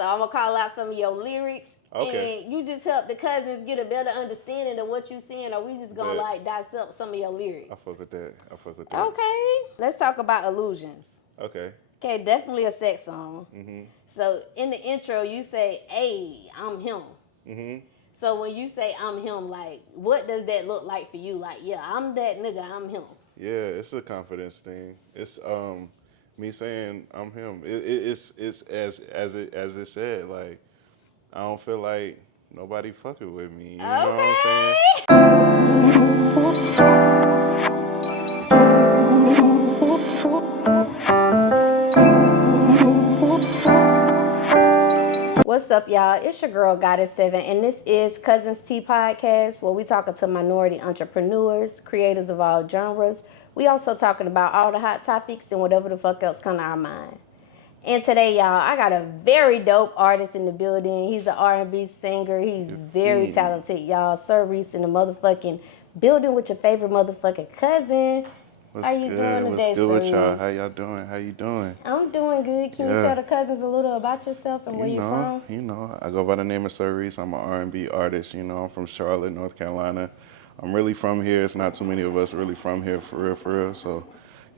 So I'm gonna call out some of your lyrics. Okay. And you just help the cousins get a better understanding of what you saying, or we just gonna Bet. like dissect some of your lyrics. I fuck with that. I fuck with that. Okay. Let's talk about illusions. Okay. Okay, definitely a sex song. Mhm. So in the intro, you say, "Hey, I'm him." Mhm. So when you say I'm him, like, what does that look like for you? Like, yeah, I'm that nigga, I'm him. Yeah, it's a confidence thing. It's me saying I'm him. It's as it said. Like I don't feel like nobody fucking with me. You know what I'm saying? What's up, y'all? It's your girl, Goddess7, and this is Cuzn Tea Podcast, where we talking to minority entrepreneurs, creators of all genres. We also talking about all the hot topics and whatever the fuck else come to our mind. And today, y'all, I got a very dope artist in the building. He's an R&B singer. He's very talented, y'all. Sir Reese in the motherfucking building with your favorite motherfucking cousin. What's How you good? doing today, What's good with Sir y'all? Reese? How y'all doing? How you doing? I'm doing good. Can you tell the cousins a little about yourself and where you're from? I go by the name of Sir Reese. I'm an R&B artist. I'm from Charlotte, North Carolina. I'm really from here. It's not too many of us really from here, for real, for real. So,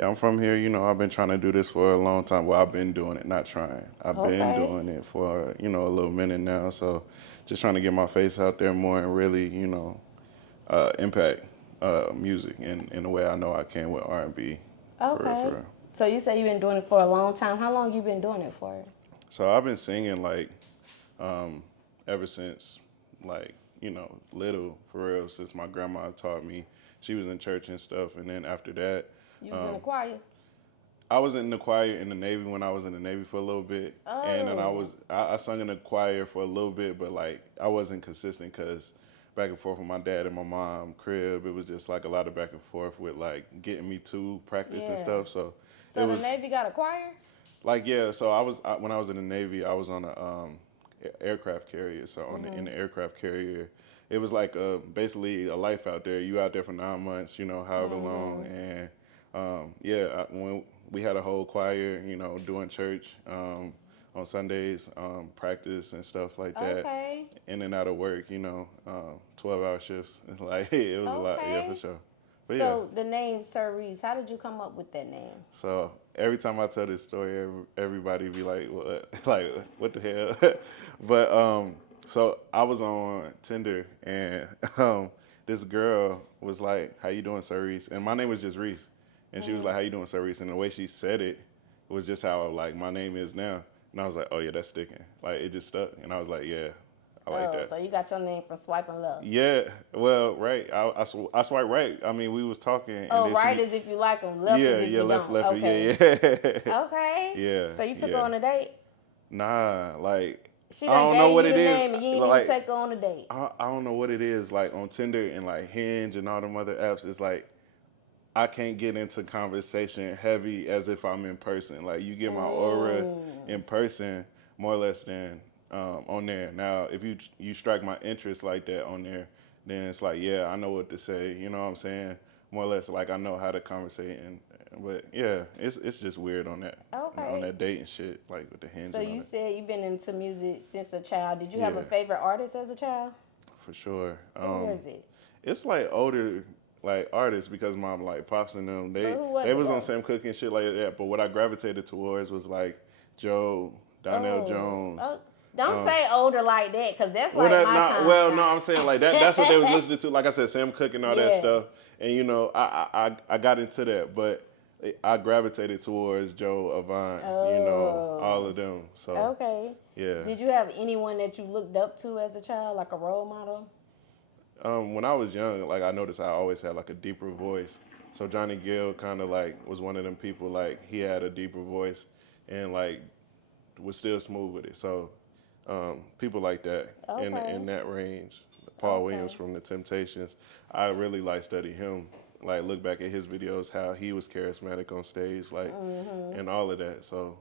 yeah, I'm from here. I've been trying to do this for a long time. Well, I've been doing it, not trying. I've been doing it for, a little minute now. So, just trying to get my face out there more and really, impact music in the way I know I can with R&B. For real, for real. So you say you've been doing it for a long time. How long you been doing it for? So I've been singing ever since little, for real, since my grandma taught me. She was in church and stuff, and then after that, you was in the choir. I was in the choir in the Navy when I was in the Navy for a little bit, and then I sung in the choir for a little bit, but I wasn't consistent because back and forth with my dad and my mom crib, it was just like a lot of back and forth with getting me to practice and stuff. So the Navy got a choir? So when I was in the Navy, I was on a aircraft carrier. So in the aircraft carrier, it was basically a life out there. You out there for 9 months, however long, and when we had a whole choir, doing church on Sundays, practice and stuff like that. Okay. In and out of work, 12-hour shifts. It was a lot, yeah, for sure. But so the name Sir Reese, how did you come up with that name? So every time I tell this story, everybody be like, "What? What the hell?" But so I was on Tinder, and this girl was like, "How you doing, Sir Reese?" And my name was just Reese, and she was like, "How you doing, Sir Reese?" And the way she said it was just how my name is now. And I was like, "Oh yeah, that's sticking." It just stuck, and I was like, "Yeah." I like that. So you got your name from swiping left. Yeah, well, right. I swipe right. I mean, we was talking. And right is if you like them, left is if you left, don't. Okay. Yeah. Okay. Yeah. So you took her on a date? Nah, she I don't know what it is. Name and you didn't even take her on a date. I don't know what it is. On Tinder and Hinge and all them other apps, it's I can't get into conversation heavy as if I'm in person. You get my aura in person more or less than on there. Now, if you strike my interest like that on there, then it's yeah, I know what to say. You know what I'm saying? More or less, I know how to conversate. But yeah, it's just weird on that. Okay. On that date and shit, with the Hinge. So you said you've been into music since a child. Did you have a favorite artist as a child? For sure. Who was it? It's older artists because my pops and them they was on Sam Cooke and shit like that. But what I gravitated towards was Joe, Donnell Jones. Don't say older like that, because that's my time. Well, no, I'm saying that. That's what they was listening to. Like I said, Sam Cooke and all that stuff. And I got into that, but I gravitated towards Joe, Avant, all of them. So okay. Yeah. Did you have anyone that you looked up to as a child, like a role model? When I was young, I noticed I always had a deeper voice. So Johnny Gill kind of was one of them people. He had a deeper voice and was still smooth with it. So people like that in that range. Paul Williams from the Temptations. I really study him. Look back at his videos, how he was charismatic on stage, and all of that. So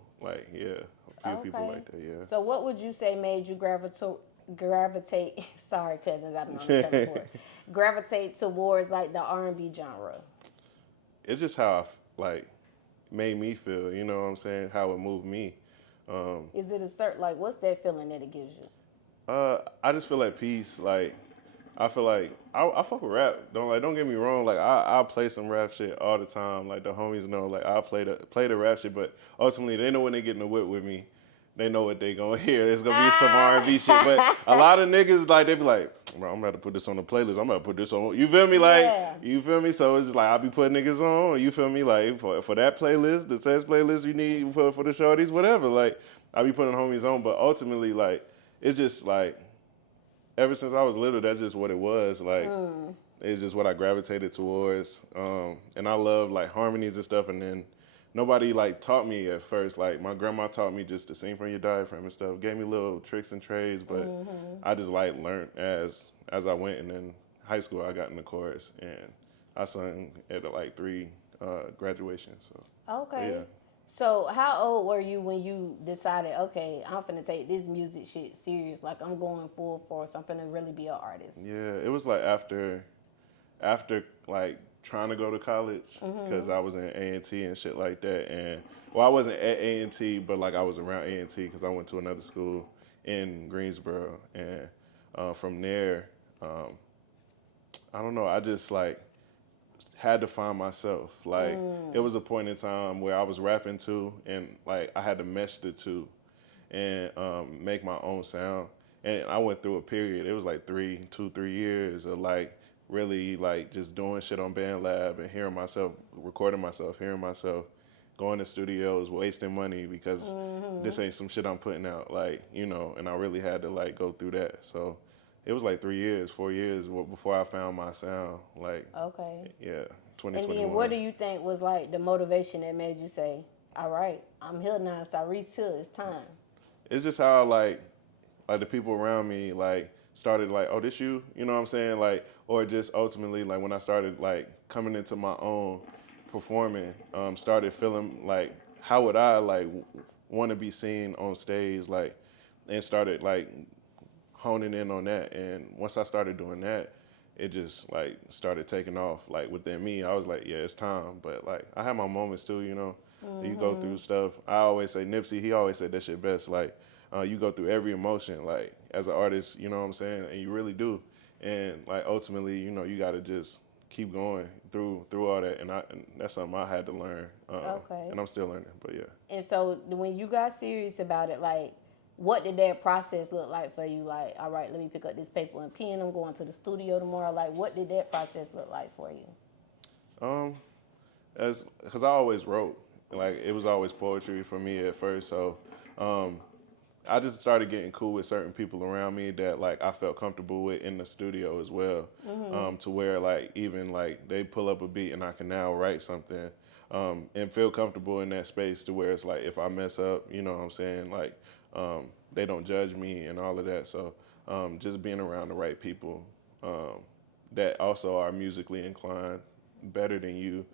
yeah, a few people like that. Yeah. So what would you say made you gravitate? Sorry, cousins, I don't know how to tell gravitate towards the R&B genre. It's just how I made me feel. You know what I'm saying? How it moved me. Is it a certain, like, what's that feeling that it gives you? I just feel like peace. Like I feel like I fuck with rap. Don't get me wrong. Like I play some rap shit all the time. Like the homies know. Like I play the rap shit. But ultimately they know when they get in the whip with me, they know what they gonna hear. It's gonna be some R&B shit. But a lot of niggas like they be like, bro, I'm about to put this on the playlist. I'm about to put this on. You feel me? Like Yeah. you feel me? So it's just like I be putting niggas on. You feel me? Like for that playlist, the test playlist you need for the shorties, whatever. Like I be putting homies on. But ultimately like it's just like ever since I was little, that's just what it was. Like, it's just what I gravitated towards. And I love like harmonies and stuff. And then nobody like taught me at first. Like my grandma taught me just to sing from your diaphragm and stuff. Gave me little tricks and trades, but I just like learned as I went. And then high school, I got in the chorus and I sung at like 3 graduations. So Okay. yeah. So how old were you when you decided, okay, I'm finna take this music shit serious, like I'm going full force, I'm finna really be an artist? Yeah, it was like after like trying to go to college because I was in A&T and shit like that. And well, I wasn't at A&T, but like I was around A&T because I went to another school in Greensboro. And from there, um, I don't know. I just like had to find myself. Like it was a point in time where I was rapping too, and like I had to mesh the two and make my own sound. And I went through a period. It was like 3 years of like really like just doing shit on BandLab and hearing myself, recording myself, hearing myself, going to studios, wasting money because this ain't some shit I'm putting out. Like and I really had to like go through that. So it was like 3 years, 4 years before I found my sound. Like Okay. yeah, And then 2021. what do you think was like the motivation that made you say, all right, I'm here now, so I reached here, it's time? It's just how like the people around me like started like, oh, this you know what I'm saying? Like, or just ultimately like when I started like coming into my own performing, started feeling like how would I like want to be seen on stage, like, and started like honing in on that. And once I started doing that, it just like started taking off like within me. I was like, yeah, it's time. But like I had my moments too, You go through stuff. I always say Nipsey, he always said that shit best. Like you go through every emotion, like as an artist, you know what I'm saying, and you really do. And like ultimately, you got to just keep going through all that. And that's something I had to learn, Okay. and I'm still learning. But yeah. And so when you got serious about it, like, what did that process look like for you? Like, all right, let me pick up this paper and pen. I'm going to the studio tomorrow. Like, what did that process look like for you? Um, as because I always wrote, like it was always poetry for me at first. So, um, I just started getting cool with certain people around me that like I felt comfortable with in the studio as well, to where like even like they pull up a beat and I can now write something, and feel comfortable in that space to where it's like if I mess up, you know what I'm saying, like they don't judge me and all of that. So just being around the right people that also are musically inclined better than you,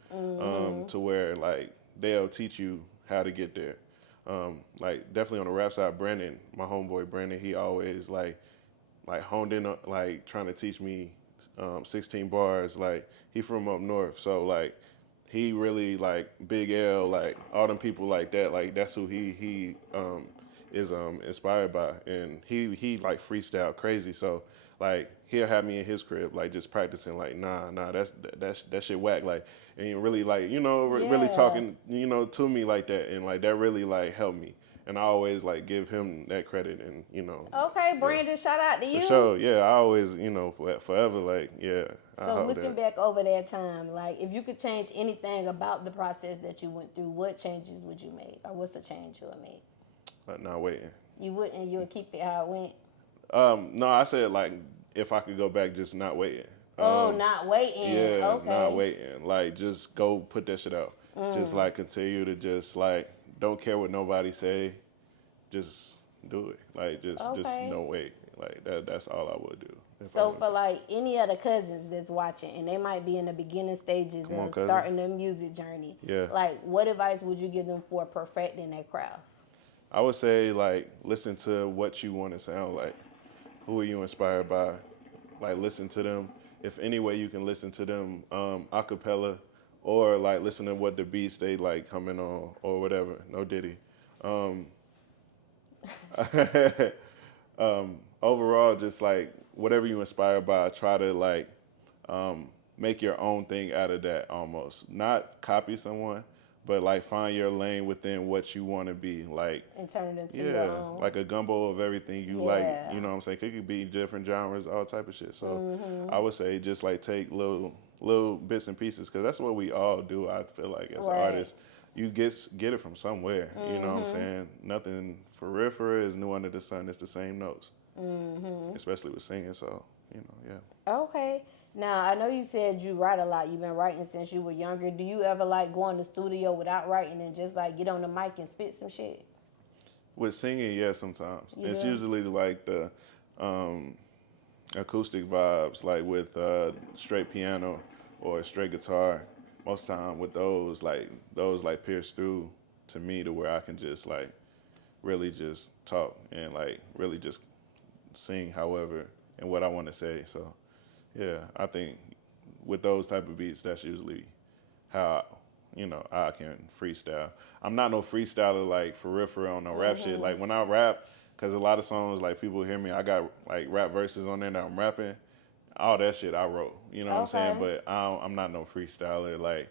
to where like they'll teach you how to get there. Like definitely on the rap side, Brandon, my homeboy Brandon, he always like honed in on like trying to teach me 16 bars. Like he from up north, so like he really like Big L, like all them people like that. Like that's who he is inspired by, and he like freestyle crazy. So like he'll have me in his crib like just practicing. Like nah, that shit whack. Like and really like really Yeah. talking to me like that, and like that really like helped me. And I always like give him that credit, and Okay, yeah. Brandon, shout out to For you. sure, yeah. I always, forever, like, yeah, I So hold looking that. back over that time, like if you could change anything about the process that you went through, what changes would you make, or what's a change you would make? Not waiting. You wouldn't. You would keep it how it went. No, I said like if I could go back, just not waiting. Oh, Um, not waiting. yeah, not Okay. waiting. Like, just go put that shit out. Just like continue to just like don't care what nobody say. Just do it. Like, just Okay. don't wait. Like that's all I would do if I So went for back. like any other cousins that's watching and they might be in the beginning stages Come on, of cousin. starting their music journey, Yeah, like what advice would you give them for perfecting their craft? I would say like listen to what you want to sound like. Who are you inspired by? Like listen to them. If any way you can listen to them a cappella, or like listen to what the beats they like coming on or whatever. No Diddy. Um, Overall, just like whatever you inspire by, try to like make your own thing out of that almost. Not copy someone, but like find your lane within what you want to be. Like, And turn it into your yeah, own. like a gumbo of everything you like. Yeah. You know what I'm saying? It could be different genres, all type of shit. So Mm-hmm. I would say just like take little bits and pieces because that's what we all do. I feel like as Right. artists, you get it from somewhere. You know what I'm Mm-hmm. saying? Nothing for real is new under the sun. It's the same notes, Mm-hmm. especially with singing. So yeah. Okay. Now I know you said you write a lot. You've been writing since you were younger. Do you ever like go in the studio without writing and just like get on the mic and spit some shit? With singing, yeah, sometimes You it's do? usually like the um, acoustic vibes, like with straight piano or straight guitar. Most time with those like pierce through to me to where I can just like really just talk and like really just sing however and what I want to say. So yeah, I think with those type of beats, that's usually how I can freestyle. I'm not no freestyler like for real on no rap shit. Mm-hmm. Like when I rap, cause a lot of songs like people hear me, I got like rap verses on there that I'm rapping. All that shit I wrote. You know what I'm saying? Okay. But I'm not no freestyler. Like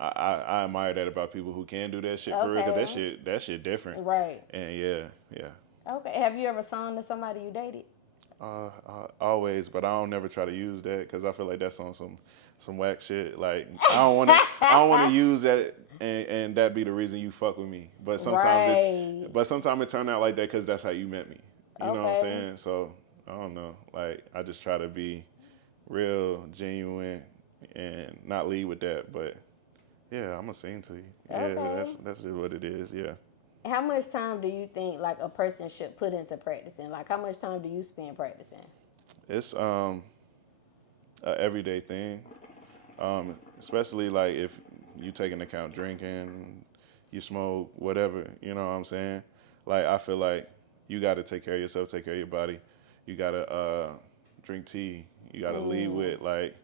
I admire that about people who can do that shit for real, cause Okay. that shit different. Right. And yeah. Okay. Have you ever sung to somebody you dated? Always, but I don't never try to use that because I feel like that's on some whack shit. Like I don't want to use that and that be the reason you fuck with me. Right. But sometimes it turned out like that because that's how you met me. You know what I'm Okay. saying? So I don't know. Like I just try to be real, genuine, and not lead with that. But yeah, I'm gonna sing to you. Yeah, Okay. that's just what it is. Yeah. How much time do you think like a person should put into practicing? Like how much time do you spend practicing? It's a everyday thing. Especially like if you take into account drinking, you smoke, whatever, you know what I'm saying? Like I feel like you got to take care of yourself, take care of your body. You got to drink tea. You got to lead Mm. with like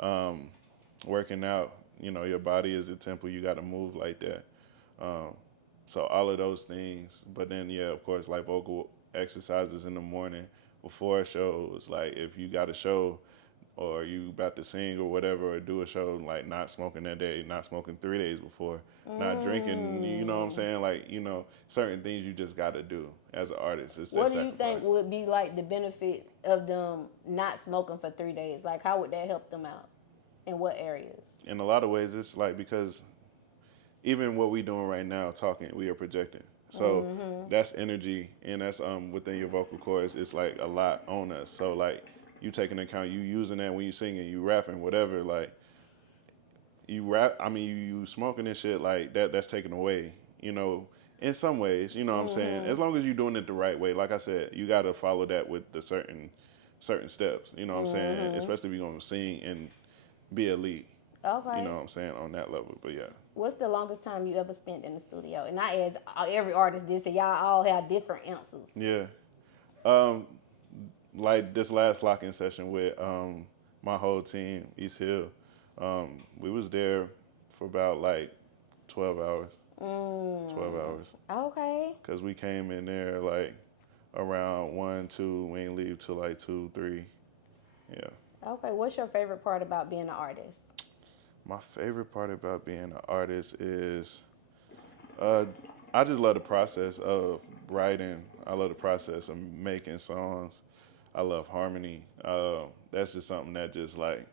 um, working out. You know, your body is a temple. You got to move like that. Um, so all of those things. But then yeah, of course, like vocal exercises in the morning before shows. Like if you got a show or you about to sing or whatever or do a show like not smoking that day, not smoking 3 days before, not drinking, you know what I'm Mm. saying? Like, certain things you just gotta do as an artist. It's that What do you think sacrifice. would be like the benefit of them not smoking for 3 days? Like how would that help them out? In what areas? In a lot of ways it's like because even what we doing right now, talking, we are projecting. So Mm-hmm. that's energy and that's within your vocal cords, it's like a lot on us. So like you take into account you using that when you singing, you rapping, whatever, like you rap, I mean, you smoking and shit like that. That's taken away, in some ways. You know what I'm saying? Mm-hmm. As long as you're doing it the right way, like I said, you got to follow that with the certain steps. You know what I'm saying? Mm-hmm. Especially if you're gonna sing and be a lead. You Okay. know what I'm saying on that level. But yeah, What's the longest time you ever spent in the studio? And I ask every artist this, and y'all all have different answers. yeah. Um, like this last lock-in session with my whole team, East Hill. We was there for about like 12 hours. 12 Mm. hours. Okay. Cause we came in there like around 1, 2. We ain't leave till like 2, 3. Yeah. Okay. What's your favorite part about being an artist? My favorite part about being an artist is uh, I just love the process of writing. I love the process of making songs. I love harmony. That's just something that just like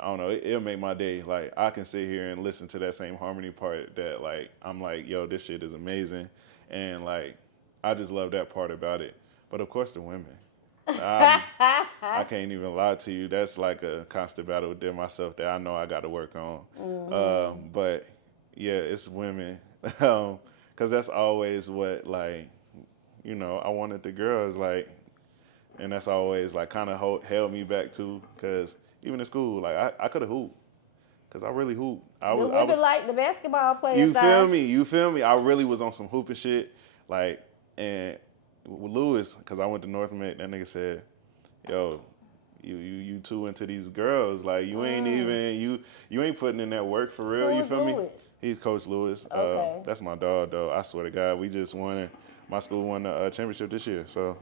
I don't know. It'll make my day. Like I can sit here and listen to that same harmony part that like I'm like, yo, this shit is amazing, and like I just love that part about it. But of course, the women. I can't even lie to you. That's like a constant battle within myself that I know I got to work on. Mm-hmm. But yeah, it's women, because that's always what like I wanted the girls like, and that's always like kind of held me back too. Because even in school, like I could have hooped, because I really hooped. The I women was. like the basketball players, You feel though. me? You feel me? I really was on some hooping shit, like and with Lewis, because I went to North Mid. That nigga said, "Yo, you too into these girls. Like you ain't Mm. even you ain't putting in that work for real. Who You is feel me?" Lewis? He's Coach Lewis. Okay. That's my dog though. I swear to God, we just won my school won the championship this year. So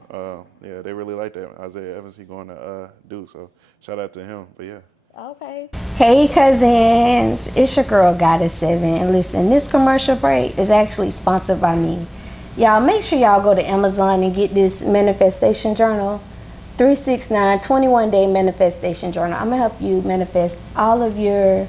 yeah, they really like that. Isaiah Evans, he going to Duke. So shout out to him. But yeah. Okay. Hey cousins, it's your girl Goddess7, and listen, this commercial break is actually sponsored by me. Y'all make sure y'all go to Amazon and get this manifestation journal, 369 21-day manifestation journal. I'm gonna help you manifest all of your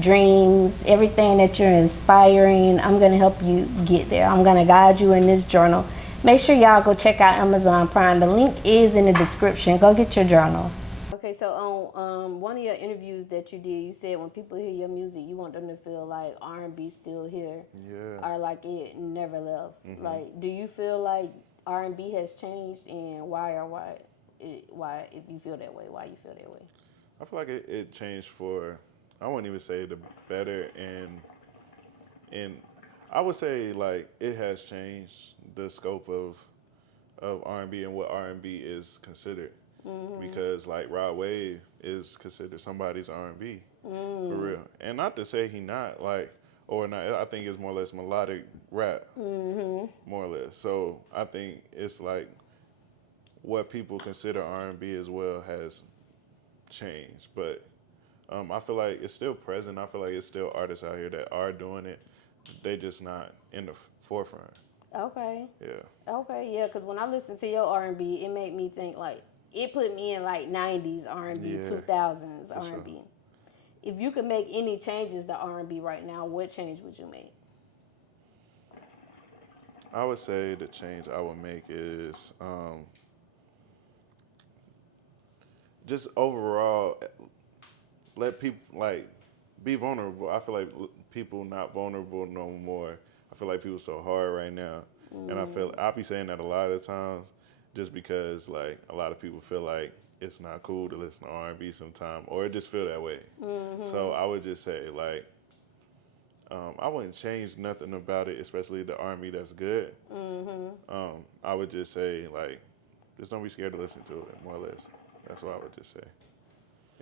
dreams, everything that you're inspiring. I'm gonna help you get there. I'm gonna guide you in this journal. Make sure y'all go check out Amazon Prime. The link is in the description. Go get your journal. Okay, so on one of your interviews that you did, you said when people hear your music, you want them to feel like R&B still here, or like it never left. Like, do you feel like R&B has changed, and why, if you feel that way, why you feel that way? I feel like it changed for, I wouldn't even say the better, and I would say like it has changed the scope of R&B and what R&B is considered. Because like Rod Wave is considered somebody's R&B for real, and not to say he not like or not. I think it's more or less melodic rap, more or less. So I think it's like what people consider R&B as well has changed, but I feel like it's still present. I feel like it's still artists out here that are doing it. They just not in the forefront. Okay. Yeah. Okay, yeah, because when I listen to your R&B, it made me think like, it put me in like 90s R&B, Yeah, 2000s for R&B. sure. If you could make any changes to R&B right now, what change would you make? I would say the change I would make is just overall let people like be vulnerable. I feel like people not vulnerable no more. I feel like people so hard right now, and I feel I'll be saying that a lot of times, just because like a lot of people feel like it's not cool to listen to R&B sometime, or it just feel that way. So I would just say like I wouldn't change nothing about it, especially the R&B that's good. I would just say like just don't be scared to listen to it, more or less. That's what I would just say.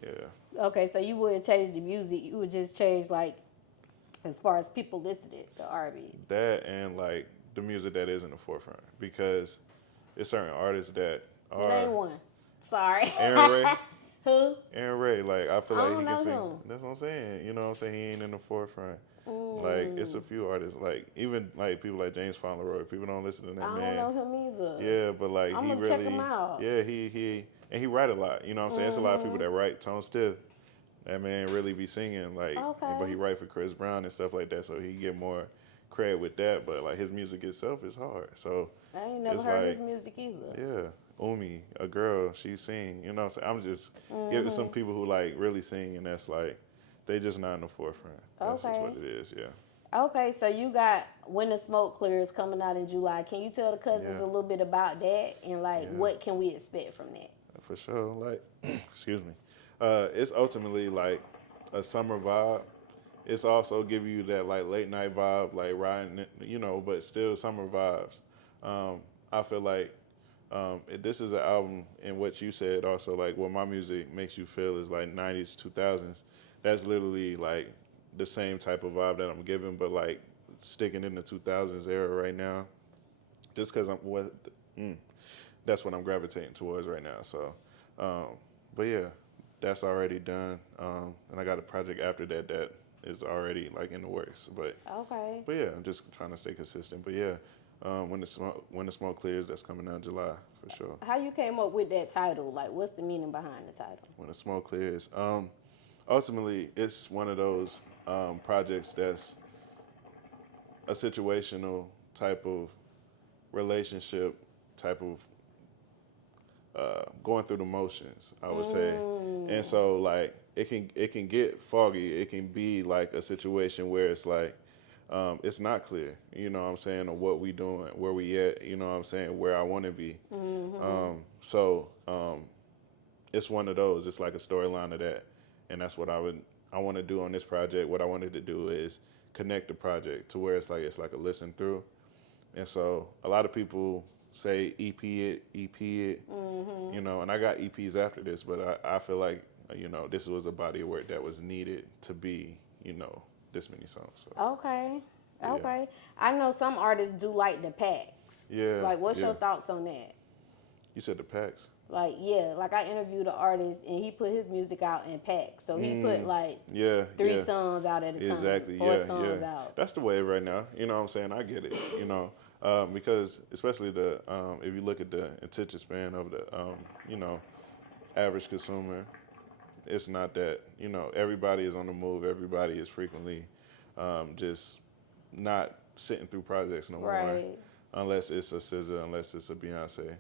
Yeah. Okay, so you wouldn't change the music, you would just change like as far as people listening to R&B. That and like the music that is in the forefront, because it's certain artists that are Name one. Sorry. Aaron Ray. Who? Aaron Ray, like I feel I like don't he can know sing. him. That's what I'm saying. You know what I'm saying? He ain't in the forefront. Like it's a few artists, like even like people like James Fauntleroy. People don't listen to that I man. don't know him either. Yeah, but like I'm he gonna check him really, out. yeah, he and he write a lot. You know what I'm saying? It's a lot of people that write tone stiff. That man really be singing like, but he Okay. write for Chris Brown and stuff like that, so he get more credit with that. But like his music itself is hard, so I ain't never it's heard his like, music either. yeah, Umi, a girl, she sing. You know what I'm saying? I'm just giving some people who like really sing, and that's like they just not in the forefront. That's just what Okay. it is. Yeah. Okay, so you got When the Smoke Clears coming out in July. Can you tell the cousins Yeah. a little bit about that and like Yeah. what can we expect from that? For sure. Like, excuse me. It's ultimately like a summer vibe. It's also give you that like late night vibe, like riding, but still summer vibes. I feel like this is an album, and what you said also, like what my music makes you feel is like 90s, 2000s. That's literally like the same type of vibe that I'm giving, but like sticking in the 2000s era right now, just because mm, that's what I'm gravitating towards right now. So, um, but yeah, that's already done, and I got a project after that that is already like in the works. Okay. But yeah, I'm just trying to stay consistent. But yeah, when the smoke clears, that's coming out July for sure. How you came up with that title? Like what's the meaning behind the title? When the smoke clears, ultimately it's one of those projects that's a situational type of relationship type of going through the motions, I would say. And so like it can get foggy. It can be like a situation where it's like it's not clear, you know what I'm saying, of what we doing, where we at, you know what I'm saying, where I want to be. So it's one of those. It's like a storyline of that, and that's what I want to do on this project. What I wanted to do is connect the project to where it's like a listen through. And so a lot of people say EP it, and I got EPs after this, but I feel like, this was a body of work that was needed to be, this many songs. So, Okay. yeah. Okay. I know some artists do like the pack. packs. Yeah. Like, what's yeah. your thoughts on that? You said the packs. Like, yeah, like I interviewed an artist and he put his music out in packs. So he put like three songs out at a time. Exactly. Four songs out. That's the wave right now. You know what I'm saying? I get it. You know, because especially the if you look at the attention span of the you know, average consumer, it's not that, you know, everybody is on the move. Everybody is frequently just not sitting through projects no more. Right. Unless it's a SZA, unless it's a Beyonce.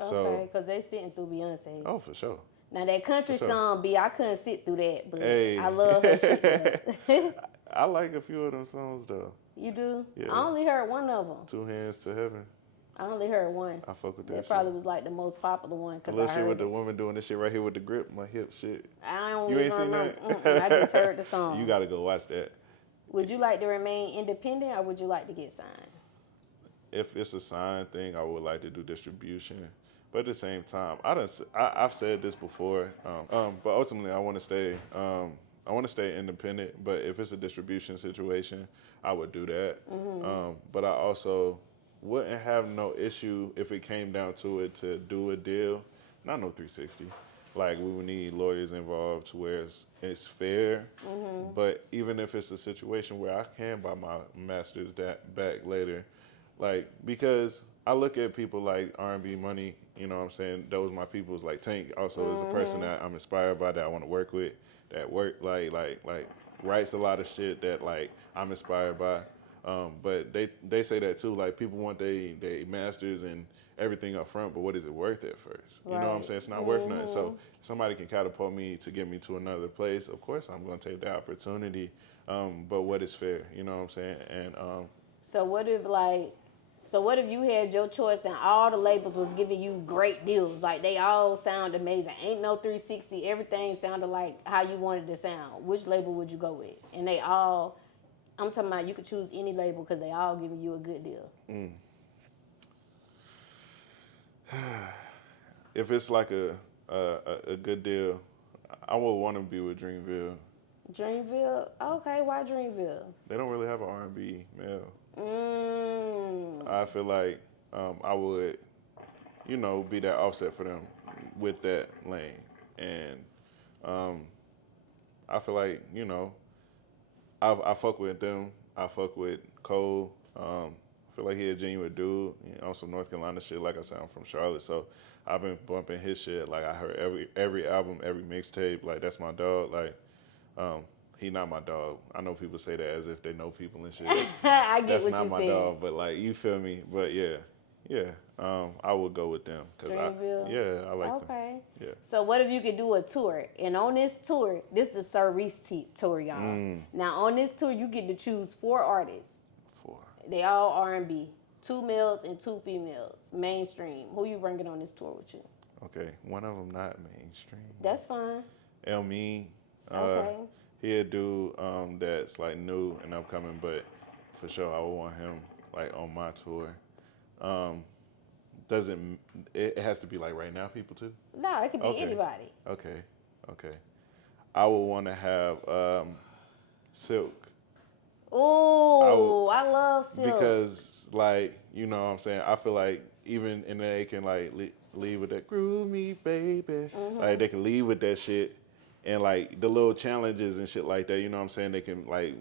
Okay, because they sitting through Beyonce. Oh, for sure. Now that country song, I couldn't sit through that, but Hey. I love her shit. I like a few of them songs though. You do? Yeah. I only heard one of them. Two Hands to Heaven. I only heard one. I fuck with that That shit. probably was like the most popular one. The little shit with the woman doing this shit right here with the grip, my hip shit. I don't You ain't even seen remember. that? I just heard the song. You gotta go watch that. Would you like to remain independent or would you like to get signed? If it's a signed thing, I would like to do distribution. But at the same time, I've said this before, but ultimately I want to stay independent. But if it's a distribution situation, I would do that. But I also wouldn't have no issue if it came down to it to do a deal. Not no 360. Like we would need lawyers involved to where it's fair. But even if it's a situation where I can buy my masters back later, like because I look at people like R&B Money, you know what I'm saying? Those my peoples. Like Tank also is a person that I'm inspired by, that I want to work with, that like writes a lot of shit that like I'm inspired by. But they say that too, like people want they masters and everything up front, but what is it worth at first? You know what I'm saying? It's not worth nothing. So if somebody can catapult me to get me to another place, of course I'm gonna take the opportunity. But what is fair? You know what I'm saying? And So what if you had your choice and all the labels was giving you great deals? Like they all sound amazing. Ain't no 360. Everything sounded like how you wanted to sound. Which label would you go with? And they all, I'm talking about you could choose any label because they all giving you a good deal. If it's like a good deal, I would want to be with Dreamville. Dreamville? Okay, why Dreamville? They don't really have an R&B male. I feel like I would, you know, be that offset for them with that lane. And I feel like, you know, I fuck with them. I fuck with Cole. I feel like he a genuine dude. You know, on some North Carolina shit. Like I said, I'm from Charlotte, so I've been bumping his shit. Like I heard every album, every mixtape. Like that's my dog. Like he not my dog. I know people say that as if they know people and shit. I get That's what not you my said. dog, but like you feel me. But yeah. I would go with them because I like them. Okay. Yeah. So what if you could do a tour? And on this tour, this is the Reese tour, y'all. Now on this tour, you get to choose 4 artists. 4. They all R&B. 2 males and 2 females. Mainstream. Who you bringing on this tour with you? Okay, one of them not mainstream. That's fine. Elmi. Okay. He a dude that's like new and upcoming, but for sure I would want him like on my tour. It has to be like right now people too? No, it could be anybody. Okay. I would want to have Silk. Oh, I love Silk. Because like, you know what I'm saying, I feel like even and they can like leave with that groove me baby. Like they can leave with that shit. And like the little challenges and shit like that, you know what I'm saying? They can like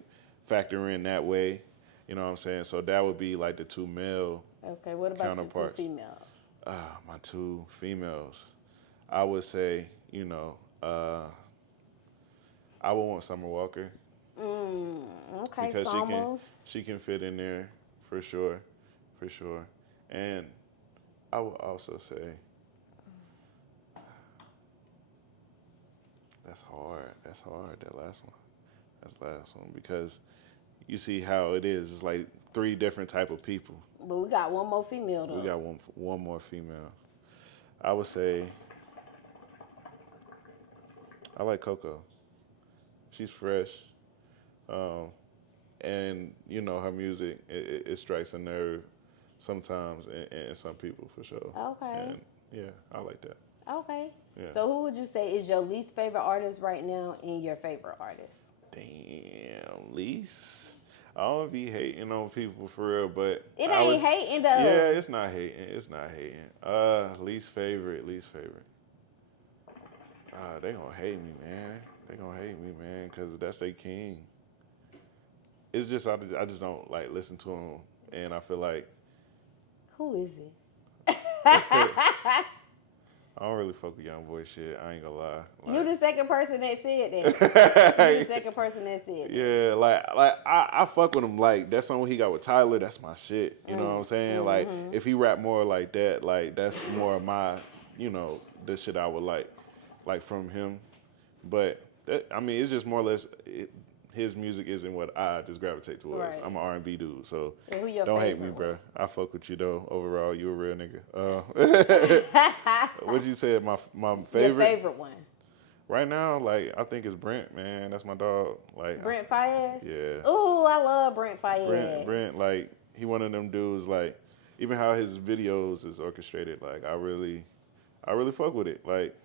factor in that way, you know what I'm saying? So that would be like the 2 male Okay, what about counterparts. your 2 females? My 2 females, I would say, you know, I would want Summer Walker. Okay, because Summer. she can fit in there for sure. And I would also say That's hard. That last one. That's the last one because you see how it is. It's like 3 different type of people. But we got one more female though. We got one more female. I would say I like Coco. She's fresh, and you know her music. It strikes a nerve sometimes, in some people for sure. Okay. And yeah, I like that. Okay. Yeah. So who would you say is your least favorite artist right now and your favorite artist? Damn, least. I don't be hating on people for real, but It I was. ain't hating though. Yeah, it's not hating. It's not hating. Least favorite. They gonna hate me, man. They gonna hate me, man, because that's their king. It's just I just don't like listen to him, and I feel like Who is it? I don't really fuck with young boy shit. I ain't gonna lie. You the second person that said that. You the second person that said that. Yeah, I fuck with him. Like that song he got with Tyler, that's my shit. You know what I'm saying? Like if he rap more like that, like that's more of my, the shit I would like from him. But I mean, it's just more or less his music isn't what I just gravitate towards. Right. I'm an R&B dude, so And who your don't hate me, favorite bro. one? I fuck with you though. Overall, you a real nigga. What'd you say? My favorite. Your favorite one. Right now, like I think it's Brent, man. That's my dog. Like Brent Faiyez? Yeah. Ooh, I love Brent Faiyez. Brent, like he one of them dudes. Like even how his videos is orchestrated, like I really fuck with it. Like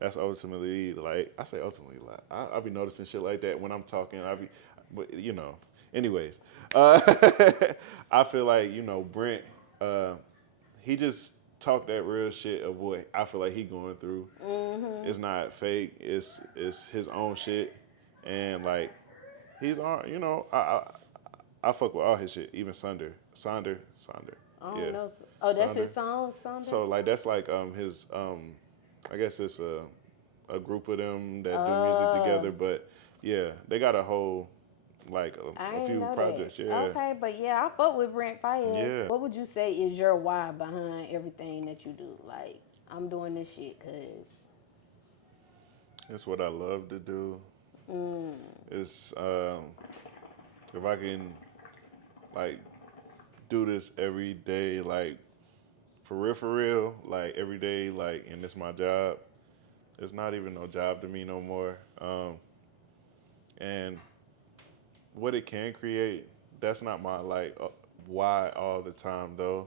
that's ultimately like I say ultimately like I be noticing shit like that when I'm talking. But anyways, I feel like Brent, he just talk that real shit of what I feel like he going through. It's not fake. It's his own shit, and like he's on. I fuck with all his shit, even Sonder. I don't Yeah. know. Oh, that's Sonder. his song, Sunday? So like that's like his I guess it's a group of them that do music together, but yeah, they got a whole like a few projects. That. Yeah. Okay, but yeah, I fuck with Brent Faiyez. Yeah. What would you say is your why behind everything that you do? Like, I'm doing this shit because It's what I love to do. It's if I can like do this every day, like for real, like every day, like, and it's my job. It's not even no job to me no more. And what it can create, that's not my like why all the time though.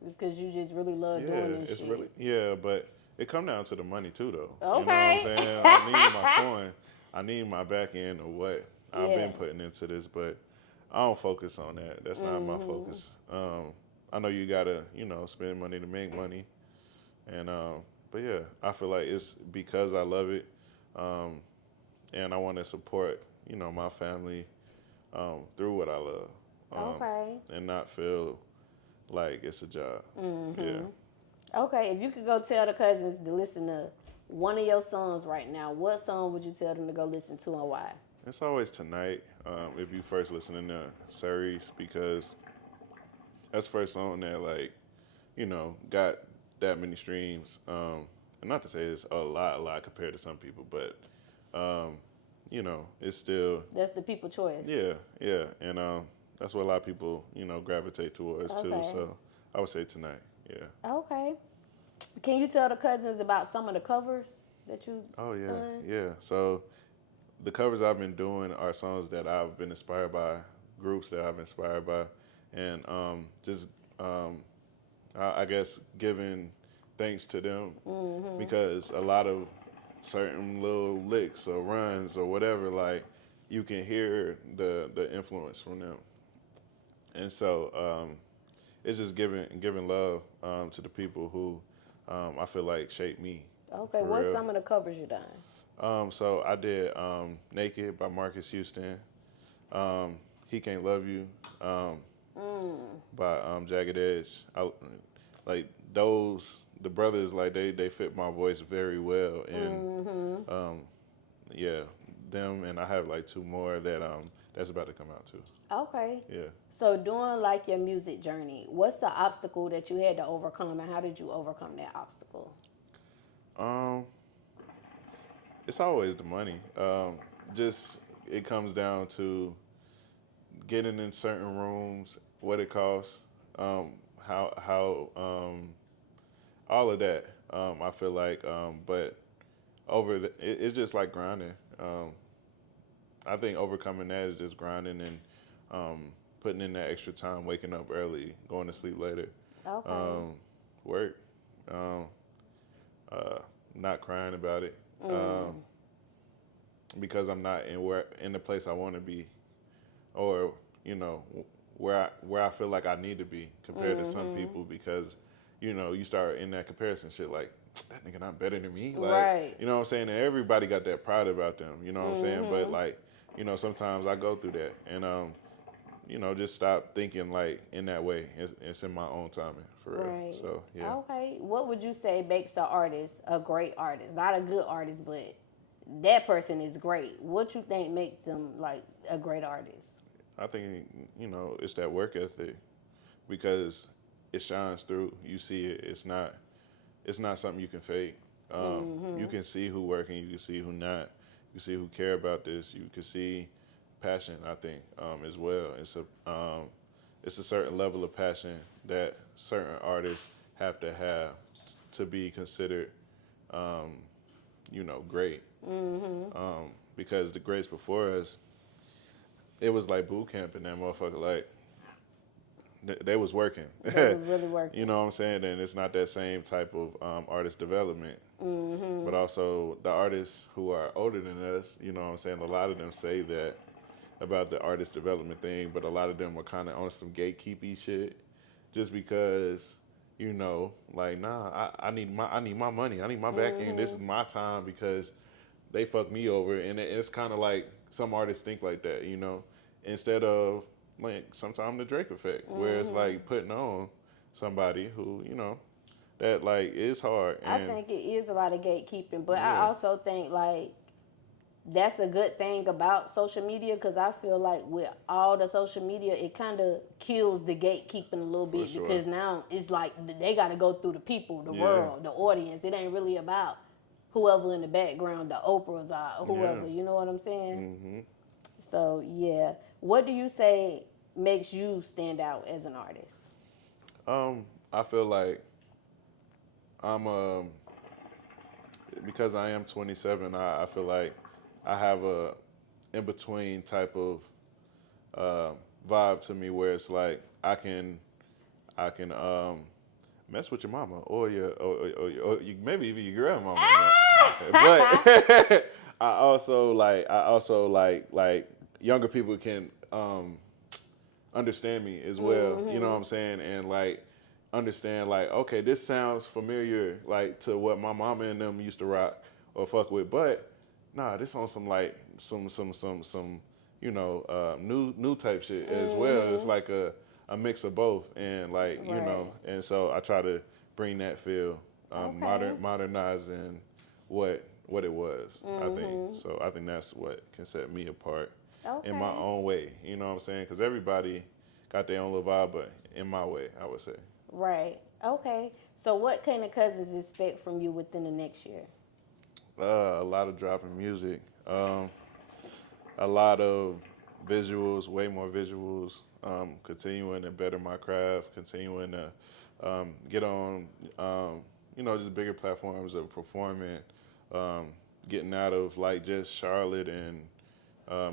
it's because you just really love doing this it's shit. really but it come down to the money too though. Okay. You know what I'm saying? I need my coin. I need my back end of what I've been Yeah. putting into this, but I don't focus on that. That's not my focus. I know you gotta, spend money to make money, and but yeah, I feel like it's because I love it, and I want to support, my family through what I love, Okay. and not feel like it's a job. Yeah. Okay, if you could go tell the cousins to listen to one of your songs right now, what song would you tell them to go listen to and why? It's always Tonight. If you first listening to Reese, because that's the first song that like, got that many streams. And not to say it's a lot compared to some people, but it's still That's the people choice. yeah, and that's what a lot of people gravitate towards too. Okay. So I would say Tonight. Yeah. Okay. Can you tell the cousins about some of the covers that you Oh yeah, done? yeah. So the covers I've been doing are songs that I've been inspired by, groups that I've been inspired by, and just I guess giving thanks to them because a lot of certain little licks or runs or whatever, like you can hear the influence from them, and so it's just giving love to the people who I feel like shaped me. Okay, For what's real. some of the covers you done? So I did Naked by Marcus Houston. He Can't Love You by Jagged Edge. Like those, the brothers, like they fit my voice very well. And yeah, them, and I have like two more that that's about to come out too. Okay. Yeah. So during like your music journey, what's the obstacle that you had to overcome and how did you overcome that obstacle? Um, it's always the money. Just it comes down to getting in certain rooms, what it costs, how all of that. I feel like, but it's just like grinding. I think overcoming that is just grinding and putting in that extra time, waking up early, going to sleep later, Okay. work, um, not crying about it, because I'm not in the place I want to be or you know where I feel like I need to be compared to some people because you start in that comparison shit like that nigga not better than me, like Right. you know what I'm saying, and everybody got that pride about them, you know what I'm saying, but like sometimes I go through that and just stop thinking like in that way. It's in my own timing for real. Right. So yeah. Okay. What would you say makes an artist a great artist? Not a good artist, but that person is great. What you think makes them like a great artist? I think it's that work ethic because it shines through. You see it. It's not something you can fake. You can see who working. You can see who not. You can see who care about this. You can see passion. I think as well. It's a certain level of passion that certain artists have to have to be considered, great. Because the greats before us, it was like boot camp in that motherfucker. Like they was working. That was really working. You know what I'm saying? And it's not that same type of artist development. But also the artists who are older than us, you know what I'm saying? A lot of them say that about the artist development thing, but a lot of them are kind of on some gatekeepy shit, just because like nah, I need my money, I need my back end. This is my time because they fucked me over, and it's kind of like some artists think like that, instead of like sometimes the Drake effect, where it's like putting on somebody who that like is hard. I And think it is a lot of gatekeeping, but I yeah, also think like that's a good thing about social media because I feel like with all the social media, it kind of kills the gatekeeping a little for bit sure. because now it's like they got to go through the people, the Yeah. world, the audience. It ain't really about whoever in the background, the Oprahs or whoever. Yeah. You know what I'm saying? Mhm. So yeah, what do you say makes you stand out as an artist? I feel like I'm because I am 27. I feel like I have a in between type of uh, vibe to me where it's like I can mess with your mama or you, maybe even your grandmama. But I also like younger people can understand me as well. You know what I'm saying? And like understand like, okay, this sounds familiar like to what my mama and them used to rock or fuck with, but nah, this on some like some new type shit as well. It's like a mix of both, and like Right. and so I try to bring that feel, Okay. modernizing what it was. I think so. I think that's what can set me apart in my Okay. own way. You know what I'm saying? Because everybody got their own little vibe, but in my way, I would say. Right. Okay. So what kind of cousins expect from you within the next year? A lot of dropping music, a lot of visuals, way more visuals. Continuing to better my craft, continuing to get on, just bigger platforms of performing, um, getting out of like just Charlotte and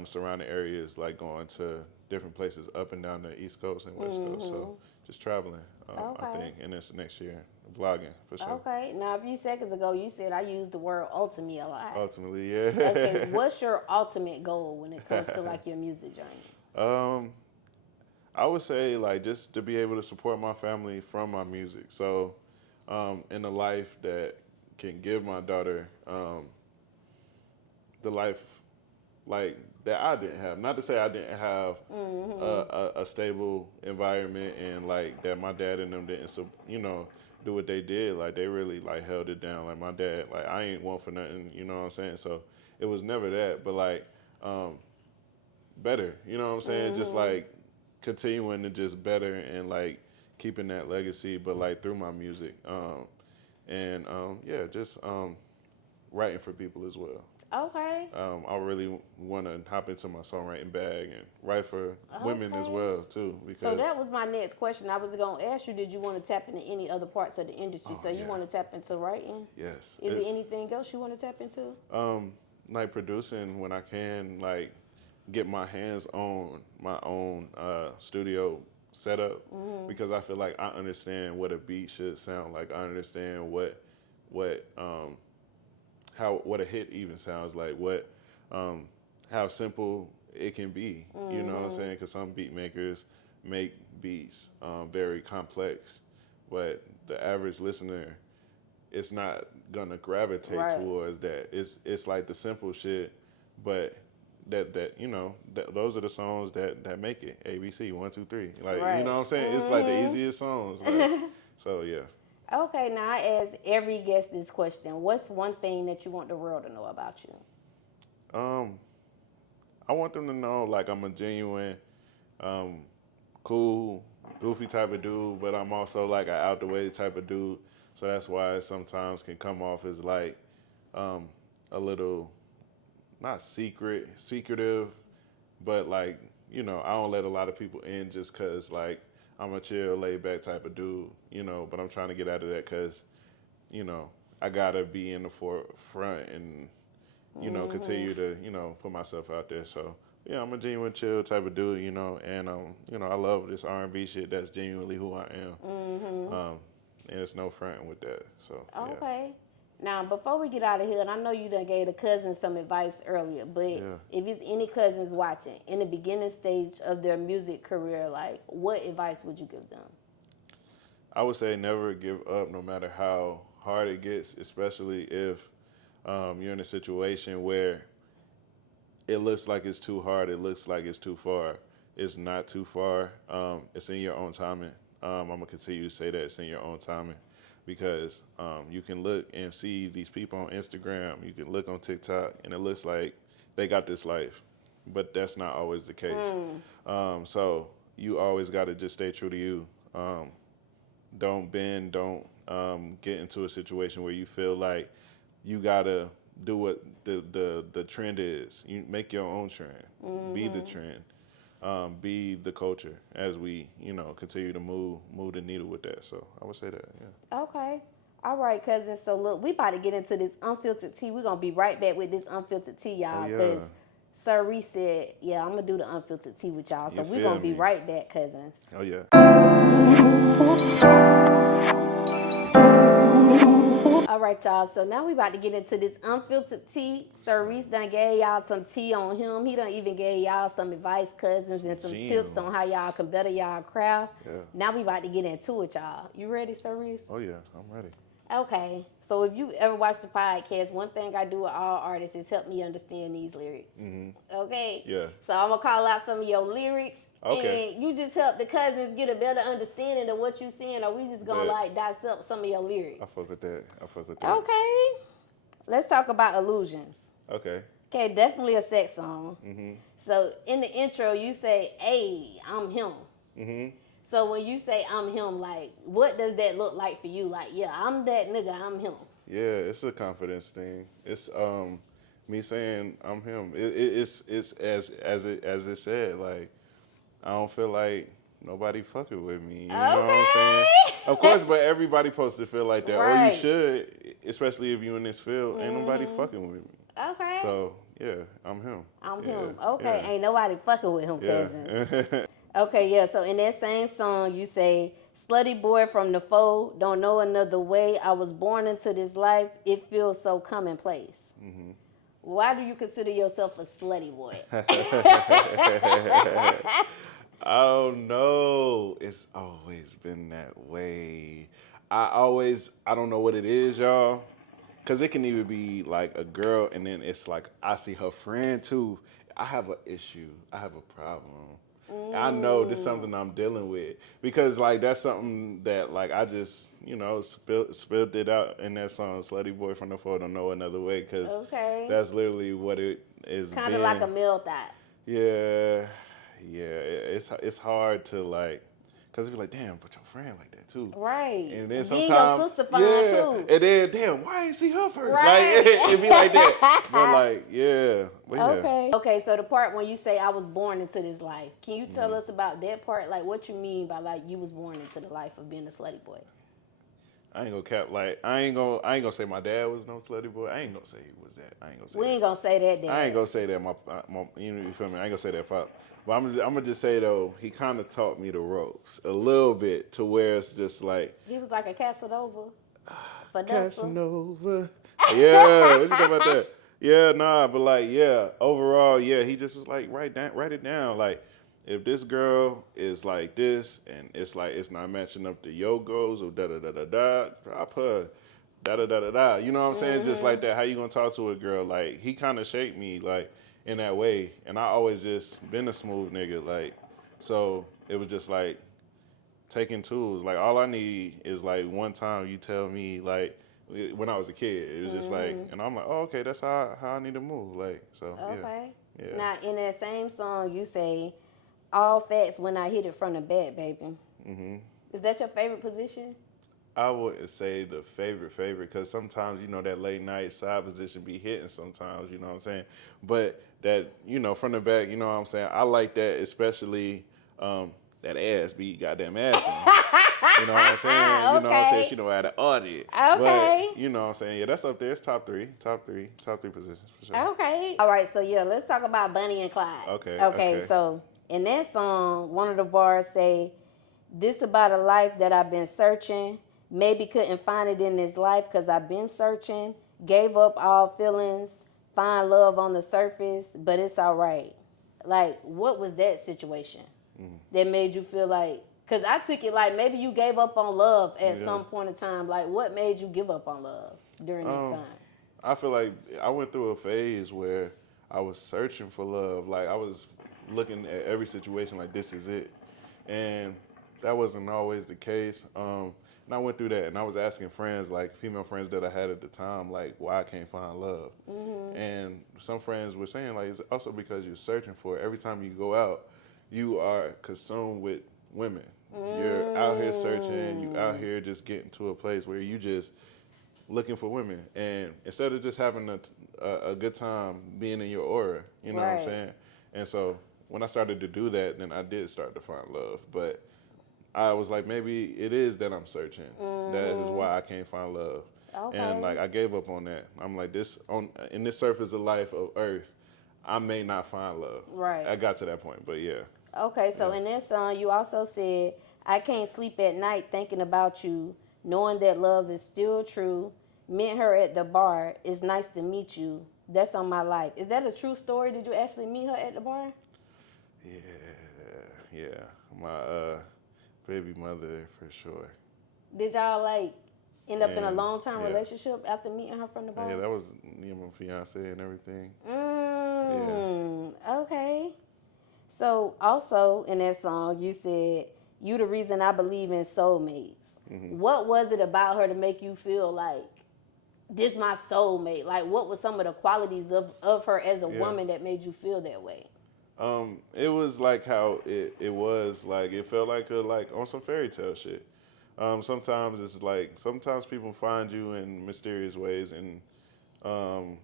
surrounding areas, like going to different places up and down the East Coast and West Coast. So just traveling, I Okay. think, and this next year, vlogging for sure. Okay. Now, a few seconds ago, you said I used the word ultimate a lot. Ultimately, yeah. Okay. What's your ultimate goal when it comes to like your music journey? um, I would say like just to be able to support my family from my music. So, in a life that can give my daughter the life like that I didn't have. Not to say I didn't have a stable environment and like that my dad and them didn't, do what they did. Like they really like held it down. Like my dad, like I ain't want for nothing. You know what I'm saying? So it was never that, but like um, better. You know what I'm saying? Just like continuing to just better and like keeping that legacy, but like through my music. Yeah, just writing for people as well. Okay. I really want to hop into my songwriting bag and write for women as Okay. well too. So Because that was my next question. I was going to ask you, did you want to tap into any other parts of the industry? oh So you yeah, want to tap into writing? yes, Is it's there anything else you want to tap into? like producing when I can, like get my hands on my own studio setup because I feel like I understand what a beat should sound like. I understand what how what a hit even sounds like. What how simple it can be. You know what I'm saying? Because some beat makers make beats very complex, but the average listener, it's not gonna gravitate towards that. It's like the simple shit, but that you know those are the songs that make it. ABC 1 2 3. Like you know what I'm saying? It's like the easiest songs. Like, so yeah. Okay, now I ask every guest this question. What's one thing that you want the world to know about you? I want them to know like I'm a genuine, cool, goofy type of dude, but I'm also like an out the way type of dude. So that's why it sometimes can come off as like a little not secretive, but like you know I don't let a lot of people in just cause like I'm a chill, laid back type of dude, you know. But I'm trying to get out of that cause you know I gotta be in the forefront and you know continue to you know put myself out there. So yeah, I'm a genuine chill type of dude, you know, and you know I love this R&B shit. That's genuinely who I am. And it's no fronting with that. So yeah. Okay. Now, before we get out of here, and I know you done gave the cousins some advice earlier, but if it's any cousins watching in the beginning stage of their music career, like what advice would you give them? I would say never give up, no matter how hard it gets, especially if you're in a situation where it looks like it's too hard, it looks like it's too far. It's not too far. It's in your own timing. I'm gonna continue to say that it's in your own timing because you can look and see these people on Instagram. You can look on TikTok, and it looks like they got this life, but that's not always the case. So you always got to just stay true to you. Don't bend. Don't get into a situation where you feel like you gotta do what the trend is. You make your own trend. Be the trend. Be the culture as we, you know, continue to move the needle with that. So I would say that, yeah. Okay. All right, cousins. So look, we about to get into this unfiltered tea. We're gonna be right back with this unfiltered tea, y'all. Because Sir Reese said, yeah, I'm gonna do the unfiltered tea with y'all. So we're gonna be right back, cousins. Oh yeah. All right, y'all. So now we about to get into this unfiltered tea. Sir Reese done gave y'all some tea on him. He done even gave y'all some advice, cousins, and some tips on how y'all can better y'all craft. Yeah. Now we about to get into it, y'all. You ready, Sir Reese? Oh yeah, I'm ready. Okay. So if you ever watched the podcast, one thing I do with all artists is help me understand these lyrics. Okay? Yeah. So I'm going to call out some of your lyrics. Okay. And you just help the cousins get a better understanding of what you're saying, or we just going to like dissect some of your lyrics. I fuck with that. Okay. Let's talk about illusions. Okay. Okay, definitely a sex song. So in the intro, you say, hey, I'm him. So when you say I'm him, like, what does that look like for you? Like, yeah, I'm that nigga, I'm him. Yeah, it's a confidence thing. It's me saying I'm him. It's as it said. Like I don't feel like nobody fucking with me. You know what I'm saying? Of course, but everybody supposed to feel like that, or you should, especially if you in this field. Ain't nobody fucking with me. Okay. So yeah, I'm him. I'm him. Okay, ain't nobody fucking with him, cousins. Okay, yeah, so in that same song, you say, slutty boy from the foe, don't know another way. I was born into this life. It feels so commonplace. Why do you consider yourself a slutty boy? I don't know. It's always been that way. I don't know what it is, y'all. Because it can even be like a girl, and then it's like I see her friend too. I have an issue. I have a problem. I know this is something I'm dealing with because like that's something that like I just you know spilled it out in that song "Slutty Boy from the Foe Don't Know Another Way" because that's literally what it is. Kind of like a male thought. Yeah. It's hard to like because be like damn, but your friend like that too. Right. And then sometimes your sister too. And then damn, why ain't see her first? Right. Like it be like that. But like Okay, so the part when you say I was born into this life, can you tell us about that part? Like what you mean by like you was born into the life of being a slutty boy? I ain't gonna cap like I ain't gonna say my dad was no slutty boy. I ain't gonna say he was that. I ain't gonna say we ain't gonna say that, Dad. I ain't gonna say that my you feel me? I ain't gonna say that pop. But I'm gonna just say though, he kind of taught me the ropes a little bit to where it's just like he was like a Casanova. Casanova. Yeah, what you think about that? Yeah, nah, but like, yeah, overall, yeah, he just was like, write it down. Like, if this girl is like this, and it's like it's not matching up to your goals or da da da da da, drop her, da da da da da. You know what I'm saying? Just like Mm-hmm. that. How you gonna talk to a girl? Like, he kind of shaped me like in that way, and I always just been a smooth nigga. Like, so it was just like taking tools. Like all I need is like one time you tell me like when I was a kid, it was just like, Mm-hmm. and I'm like, oh okay, that's how I need to move. Like so, Okay. yeah, yeah. Now, in that same song, you say, "All facts when I hit it from the back, baby." hmm Is that your favorite position? I wouldn't say the favorite because sometimes you know that late night side position be hitting sometimes. You know what I'm saying? But that from the back, you know what I'm saying? I like that especially that ass be goddamn assing. You know what I'm saying? You know what I'm saying? Okay. She know how to audit. But Okay. you know what I'm saying? Yeah, that's up there. It's top three positions for sure. Okay. All right. So yeah, let's talk about Bunny and Clyde. Okay, Okay. okay. So in that song, one of the bars say, "This about a life that I've been searching. Maybe couldn't find it in this life because I've been searching. Gave up all feelings. Find love on the surface, but it's all right." Like, what was that situation that made you feel like? Because I took it like maybe you gave up on love at Yeah. some point in time. Like, what made you give up on love during that Um, time? I feel like I went through a phase where I was searching for love. Like I was looking at every situation like this is it, and that wasn't always the case. And I went through that, and I was asking friends, like female friends that I had at the time, like why I can't find love. Mm-hmm. And some friends were saying like it's also because you're searching for it. Every time you go out, you are consumed with women. You're out here searching. You out Mm. here just getting to a place where you just looking for women, and instead of just having a good time being in your aura, you know what I'm Right. saying? And so when I started to do that, then I did start to find love. But I was like, maybe it is that I'm searching. That is Mm-hmm. why I can't find love. And Okay. like I gave up on that. I'm like this on in this surface of life of Earth, I may not find love. Right. I got to that point, but yeah, Okay, so yeah, in that song, you also said, "I can't sleep at night thinking about you, knowing that love is still true. Met her at the bar. It's nice to meet you. That's on my life." Is that a true story? Did you actually meet her at the bar? yeah. My baby mother for sure. Did y'all like end up in a And long term yeah, relationship after meeting her from the yeah, bar? that was me and my fiance and everything. Yeah. Okay. So also in that song, you said, "You the reason I believe in soulmates." hmm What was it about her to make you feel like this my soulmate? Like, what were some of the qualities of her as a Yeah. woman that made you feel that way? It was like how it was like it felt like on some fairy tale shit. Sometimes it's like sometimes people find you in mysterious ways, and um,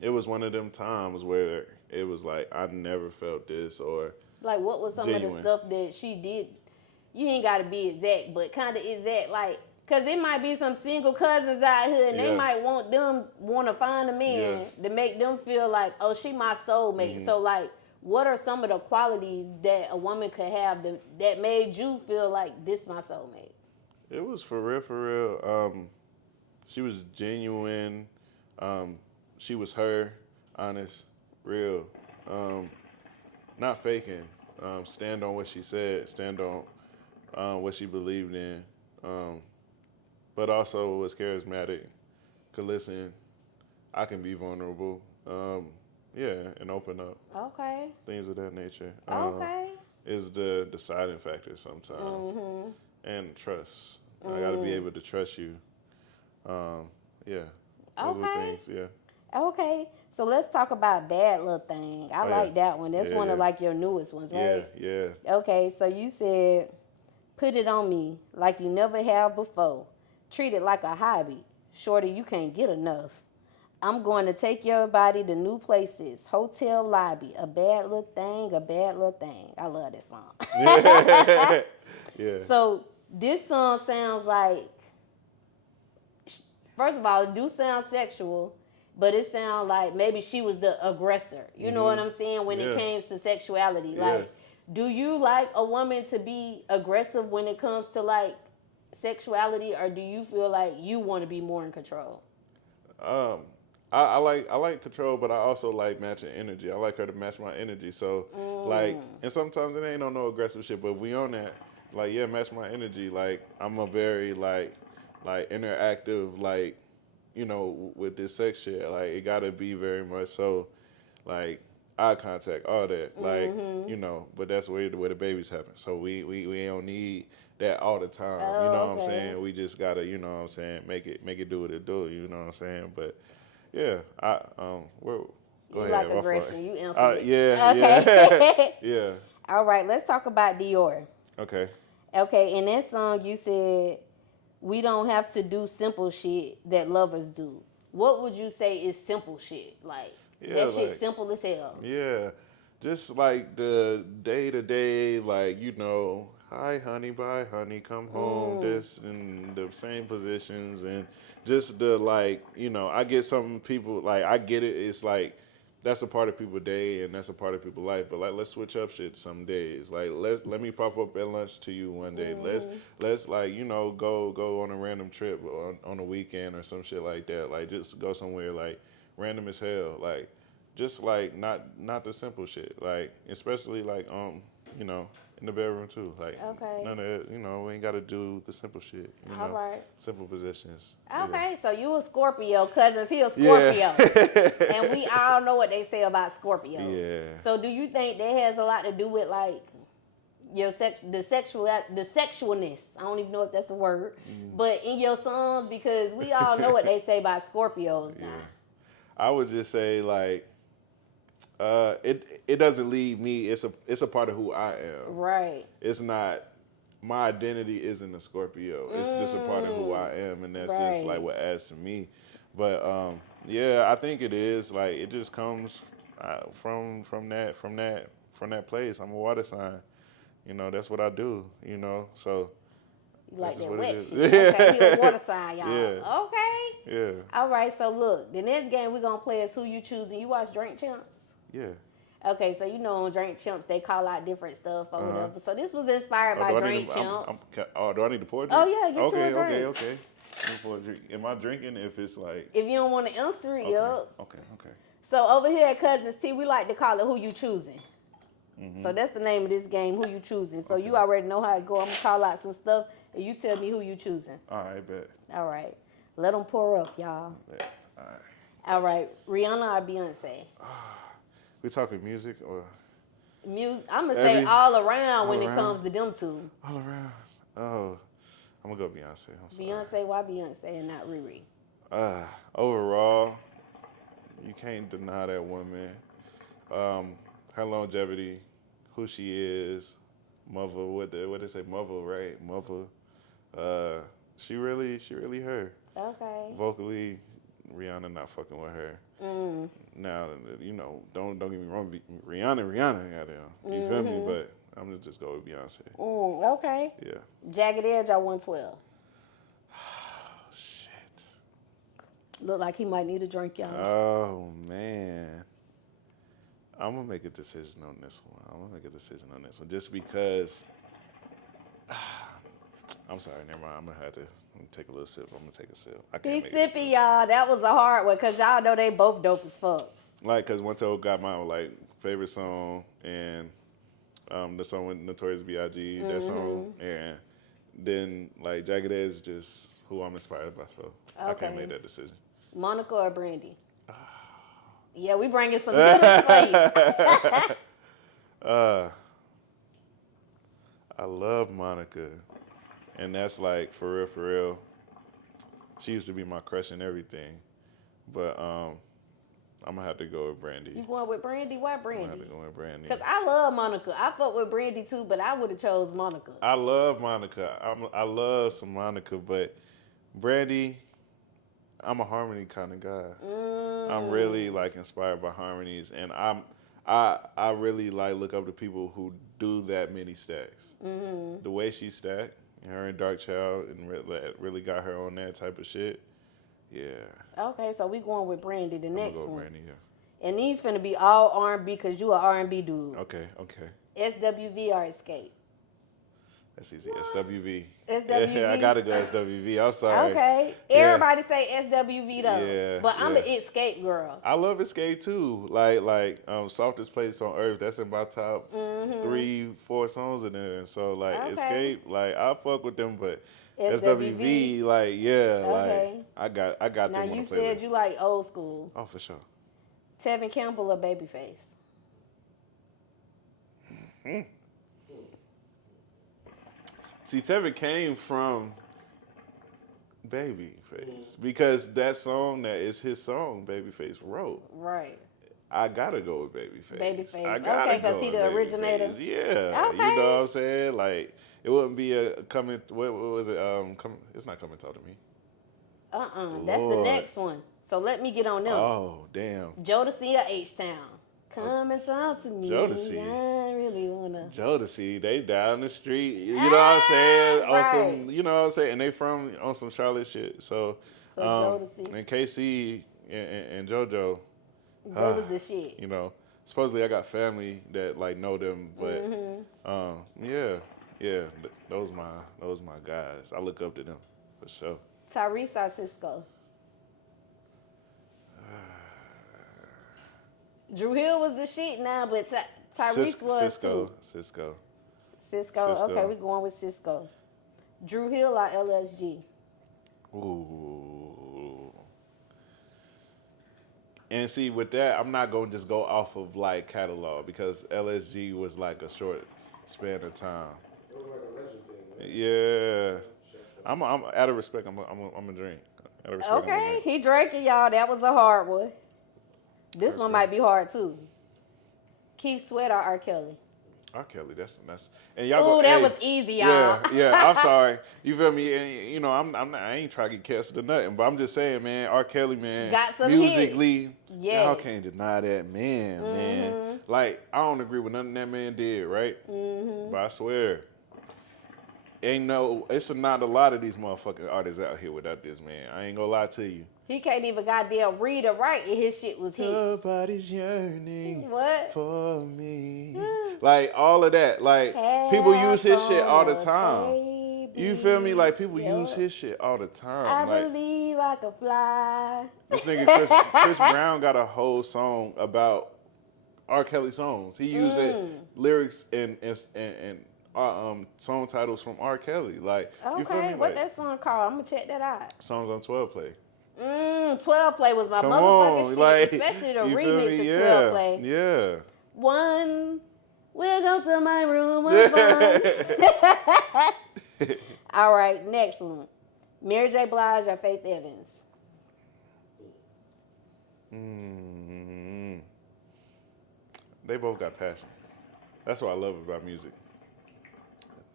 it was one of them times where it was like I never felt this or Like, what was some of the genuine. stuff that she did? You ain't got to be exact, but kind of exact. Like, cause it might be some single cousins out here, and they Yeah, might want to find a yeah. man to make them feel like, oh, she my soulmate. hmm So like, what are some of the qualities that a woman could have that made you feel like this my soulmate? It was for real, for real. She was genuine. Um, she was her, honest, real. Um, Not faking. Stand on what she said. Stand on what she believed in. Um, but also was charismatic. Could listen. I can be vulnerable. Yeah, and open up. Okay. Things of that nature. Okay. Is the deciding factor sometimes. Mhm. And trust. I got to be Mm. able to trust you. Um, yeah, those were Okay. things. Yeah. Okay. So let's talk about Bad Little Thing. I Oh yeah. like that one. That's Yeah, one of yeah. like your newest ones, Yeah, right? yeah. Okay. So you said, "Put it on me like you never have before. Treat it like a hobby. Shorty, you can't get enough. I'm going to take your body to new places. Hotel lobby. A bad little thing, a bad little thing." I love this song. Yeah. Yeah. So this song sounds like, first of all, it do sound sexual, but it sounds like maybe she was the aggressor. You know what Mhm. I'm saying? When it Yeah. comes to sexuality, Yeah. like, do you like a woman to be aggressive when it comes to like sexuality, or do you feel like you want to be more in control? Um, I like control, but I also like matching energy. I like her to match my energy. So like, and sometimes it ain't on no aggressive shit, but if we on that, like, yeah, match my energy. Like, I'm a very like interactive, like, with this sex shit. Like, it gotta be very much so, like, eye contact, all that. Like, but that's where the babies happen. So we don't need that all the time. You know Oh, what I'm okay. saying? We just gotta, you know what I'm saying, make it do what it do. You know what I'm saying? But yeah, go You ahead. like My fault. aggression. You answered it. Yeah, Okay. yeah, yeah. All right, let's talk about Dior. Okay. Okay, in that song you said we don't have to do simple shit that lovers do. What would you say is simple shit? Like Yeah, that shit like, simple as hell. yeah, just like the day to day, like, hi honey, bye honey, come home, Mm. this in the same positions, and just the, like, I get some people, like, I get it. It's like that's a part of people's day and that's a part of people's life. But like, let's switch up shit some days. Like, let me pop up at lunch to you one day. Let's like, go on a random trip on a weekend or some shit like that. Like, just go somewhere like random as hell. Like, just like not the simple shit. Like, especially like in the bedroom too. Like, Okay. none of it, we ain't gotta do the simple shit. All right. Simple positions. Okay, so you a Scorpio, cousins. He a Yeah. Scorpio, and we all know what they say about Scorpios. Yeah. So do you think that has a lot to do with like your the sexualness? I don't even know if that's a word, but in your songs, because we all know what they say about Scorpios now. Yeah. I would just say, like, it doesn't leave me. It's a part of who I am. Right. It's not, my identity isn't a Scorpio. It's just a part of who I am, and that's just like what adds to me. But yeah, I think it is like, it just comes from that place. I'm a water sign. That's what I do. So You like that's just that what it wet is. shit. Okay, he a water sign, y'all. Yeah. Okay. Yeah. All right, so look, the next game we're going to play is Who You Choosing. You watch Drink Champs? Yeah. Okay, so on Drink Champs, they call out different stuff or whatever. So this was inspired by Drink Champs. Do I need to pour a drink? Oh, yeah, get you a drink. Okay. Let me pour a drink. Am I drinking if it's like... If you don't want to answer it, yup. Okay. So over here at Cuzn T, we like to call it Who You Choosing. So that's the name of this game, Who You Choosing. So you already know how it go. I'm going to call out some stuff, and you tell me who you choosing. All right, bet. All right. Let them pour up, y'all. Bet. All right. All right. Rihanna or Beyonce? We talking music or... I'm going to say all around when it comes to them two. All around. Oh, I'm going to go Beyonce. I'm sorry. Beyonce, why Beyonce and not Riri? Overall, you can't deny that woman. Her longevity, who she is, mother, what they say, mother, right? Mother. She really her. Okay. Vocally, Rihanna not fucking with her. Now, don't get me wrong, Rihanna, goddamn. You feel me? But I'm gonna just go with Beyonce. Okay. Yeah. Jagged Edge or 112? Shit. Look like he might need a drink, y'all. Oh man. I'm gonna make a decision on this one. Just because. I'm sorry, never mind. I'm gonna have to take a little sip. I'm gonna take a sip. I can't He's make sippy, y'all. That was a hard one, because y'all know they both dope as fuck. Like, because 112 got my, like, favorite song, and the song with Notorious B.I.G., that song, and then, like, Jagged Edge is just who I'm inspired by, so I can't make that decision. Monica or Brandy? Yeah, we bringing some hitters for you. I love Monica, and that's like, for real. She used to be my crush and everything, but I'm gonna have to go with Brandy. You going with Brandy? Why Brandy? I'm gonna have to go with Brandy. Because I love Monica. I fuck with Brandy too, but I would have chose Monica. I love Monica. I love some Monica, but Brandy, I'm a harmony kind of guy. I'm really like inspired by harmonies, and I really like look up to people who do that many stacks. The way she stacked, her and Dark Child, and really got her on that type of shit. Yeah. Okay, so we going with Brandy. The next one. Brandy, yeah. And these finna be all R&B because you a R&B dude. Okay. SWV or Escape? That's easy. SWV. SWV. Yeah, I gotta go SWV. I'm sorry. Okay. Yeah. Everybody say SWV though. Yeah, But I'm yeah. an Escape girl. I love Escape too. Like Softest Place on Earth. That's in my top 3-4 songs in there. So like Okay. Escape, like I fuck with them, but SWV. SWV, like yeah, Okay. like I got Now them on you the playlist. said you like old school. Oh, for sure. Tevin Campbell or Babyface? See, Tevin came from Babyface because that song that is his song, Babyface wrote. Right. I gotta go with Babyface. Babyface. I gotta Okay, 'cause go he with the originator? Babyface. Yeah, Okay. you know what I'm saying? Like it wouldn't be a coming. What was it? It's not coming. Talk to me. That's the Lord. next one. So let me get on them. Oh damn. Jodeci or H-Town? Come and talk to me. Jodeci. I really wanna. Jodeci, they down the street. You know what I'm saying? On Right. some, you know what I'm saying? And they from on some Charlotte shit. So Jodeci. and KC and JoJo. They was the shit. You know, supposedly I got family that like know them, but those my guys. I look up to them for sure. Tyrese or Cisco? Drew Hill was the shit now, but Tyrese was too. Cisco. Okay, we going with Cisco. Drew Hill or LSG? Ooh. And see, with that, I'm not gonna just go off of like catalog because LSG was like a short span of time. Yeah, I'm out of respect. I'm a drink. Out of respect, Okay, he drinking, y'all. That was a hard one. This one might be hard too. Keith Sweat or R. Kelly? R. Kelly, that's and y'all. Ooh, that was easy, y'all. Yeah. I'm sorry. You feel me? And, you know, I ain't trying to get canceled or nothing, but I'm just saying, man. R. Kelly, man, got some musically, hits. Yes. y'all can't deny that, man. Like I don't agree with nothing that man did, right? But I swear, it's not a lot of these motherfucking artists out here without this man. I ain't gonna lie to you. He can't even goddamn read or write, and his shit was his. Nobody's yearning What? for me. Like all of that. Like people use his shit all the time. Baby. You feel me? Like people use his shit all the time. I like, believe I can fly. This nigga Chris Brown got a whole song about R. Kelly songs. He used lyrics and song titles from R. Kelly. Like you feel me? What that song called? I'm gonna check that out. Songs on 12 Play. 12 Play was my Come motherfucking on, shit, like, especially the you feel remix me? of 12 Play. Yeah. One, we'll go to my room. One. All right, next one. Mary J. Blige or Faith Evans? They both got passion. That's what I love about music.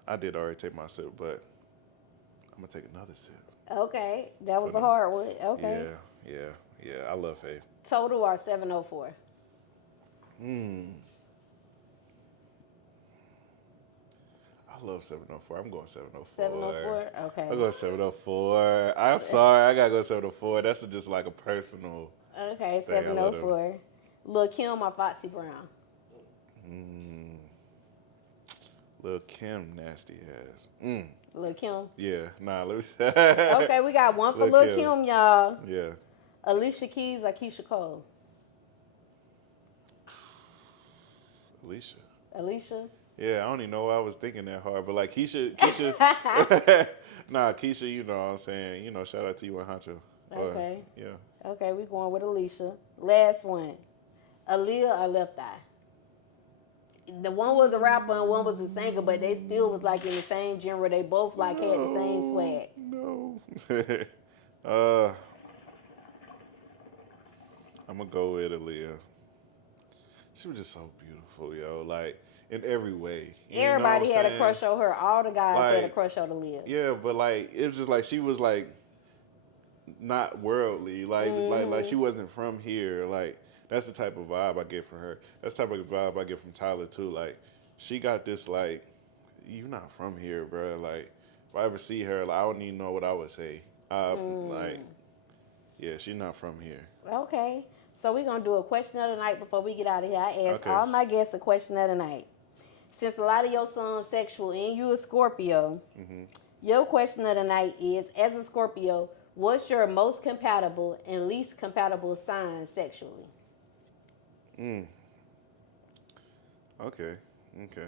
I did already take my sip, but I'm gonna take another sip. Okay, that was a hard one. Okay. Yeah. I love Faith. Total or 704? I love 704. I'm going 704. 704? Okay. I'm going 704. I'm sorry, I gotta go 704. That's just like a personal. Okay, thing. 704. Lil' Kim or Foxy Brown? Lil' Kim, nasty ass. Lil' Kim? Yeah, nah, let me say. Okay, we got one for Lil' Kim, y'all. Yeah. Alicia Keys or Keisha Cole? Alicia? Yeah, I don't even know why I was thinking that hard, but like Keisha, nah, Keisha, you know what I'm saying? You know, shout out to you and Honcho. Okay. Yeah. Okay, we going with Alicia. Last one. Aaliyah or Left Eye? The one was a rapper and one was a singer, but they still was like in the same genre. They both like had the same swag. No. I'm gonna go with Aaliyah. She was just so beautiful, yo. Like in every way. Everybody had a crush on her. All the guys had a crush on Aaliyah. Yeah, but like it was just like she was like not worldly. Like she wasn't from here. Like that's the type of vibe I get from her. That's the type of vibe I get from Tyler too. Like she got this like, you not from here, bro. Like if I ever see her, like I don't even know what I would say. Like, yeah, she's not from here. Okay. So we're going to do a question of the night before we get out of here. I ask all my guests a question of the night. since a lot of your son's sexual and you a Scorpio, Mm-hmm. your question of the night is, as a Scorpio, what's your most compatible and least compatible sign sexually? Mm. Okay. Okay.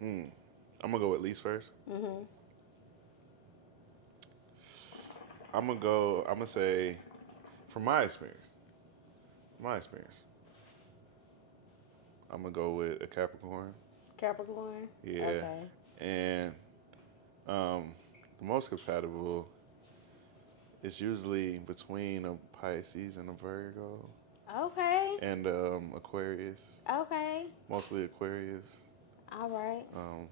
Hmm. I'm gonna go with least first. Mm-hmm. I'm gonna say, from my experience, I'm gonna go with a Capricorn. Capricorn? Yeah. Okay. And um, the most compatible is usually between a Pisces and a Virgo Okay. and Aquarius, Okay. mostly Aquarius. All right. Um,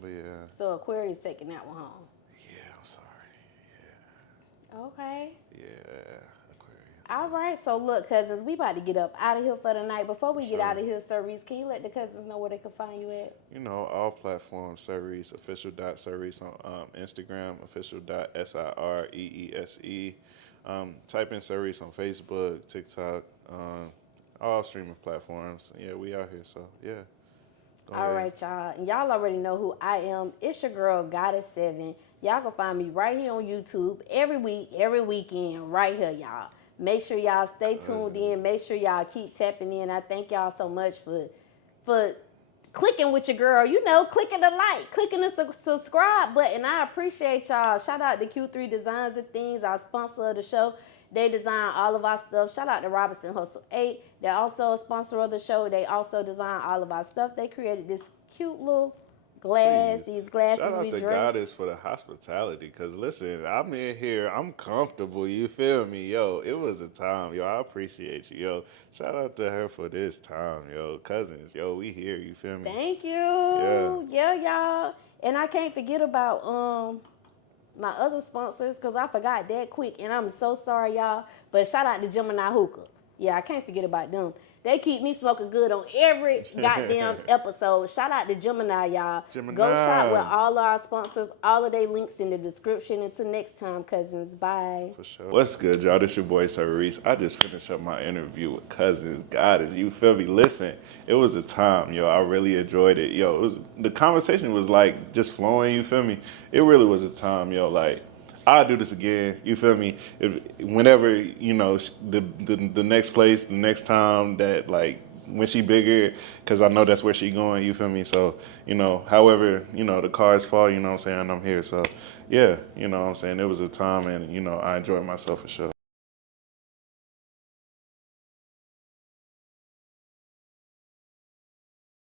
but yeah, So Aquarius taking that one home. yeah, I'm sorry. Okay. Yeah, Aquarius. All right. So look, cousins, we about to get up out of here for the night. Before we get Sure. out of here, Sir Reese, can you let the cousins know where they can find you at? You know, all platforms, Sir Reese, official.Sir Reese on Instagram, official.SIREESE. Type in Sir Reese on Facebook, TikTok, all streaming platforms. Yeah, we out here, so yeah. Go All ahead. right, y'all. And y'all already know who I am. It's your girl, Goddess7. Y'all can find me right here on YouTube every week, every weekend, right here, y'all. Make sure y'all stay tuned in. Make sure y'all keep tapping in. I thank y'all so much for clicking with your girl. You know, clicking the like, clicking the subscribe button. I appreciate y'all. Shout out to Q3 Designs and Things, our sponsor of the show. They design all of our stuff. Shout out to Robinson Hustle 8. They're also a sponsor of the show. They also design all of our stuff. They created this cute little glass, Please. these glasses Shout out we to drink. Goddess for the hospitality, because listen, I'm in here, I'm comfortable, you feel me? Yo, it was a time, yo, I appreciate you, yo. Shout out to her for this time, yo. Cousins, yo, we here, you feel me? Thank you. Yeah. Yeah, y'all. And I can't forget about my other sponsors because I forgot that quick, and I'm so sorry, y'all. But shout out to Geminiih Hookah. Yeah, I can't forget about them. They keep me smoking good on every goddamn episode. Shout out to Geminiih, y'all. Go shop with all our sponsors. All of their links in the description. Until next time, cousins. Bye. For sure. What's good, y'all? This your boy, Sir Reese. I just finished up my interview with Cousins. Goddess, you feel me? Listen, it was a time, yo. I really enjoyed it. Yo, the conversation was like just flowing, you feel me? It really was a time, yo. Like, I'll do this again, you feel me? Whenever, you know, the next place, the next time that, like, when she bigger, because I know that's where she going, you feel me? So, you know, however, you know, the cards fall, you know what I'm saying, I'm here. So, yeah, you know what I'm saying? It was a time and, you know, I enjoyed myself for sure.